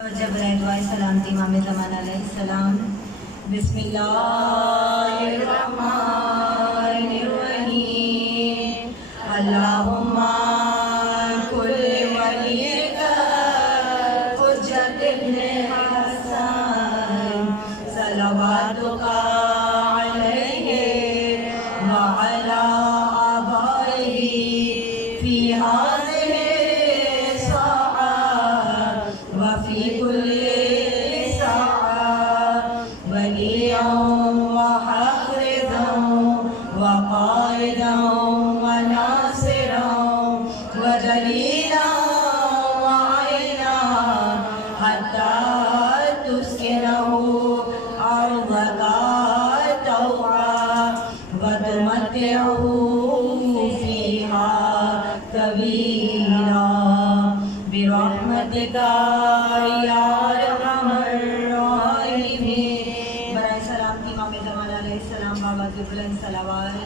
برائے سلامتی امام زمان علیہ السلام. بسم اللہ الرحمن الرحیم. اللہم کل ولیک حجت ابن حسن صلواتک علیہ وعلی آبائہ فی هذه وفي كل ساعة وليا وحافظا وقائدا وناصرا ودليلا وعينا حتى تسكنه أرضك طوعا وتمتعه فيها طويلا برحمتک یا ارحم الراحمین. برائے سلامتی امام زمان علیہ السلام بابا کی بلند صلوات.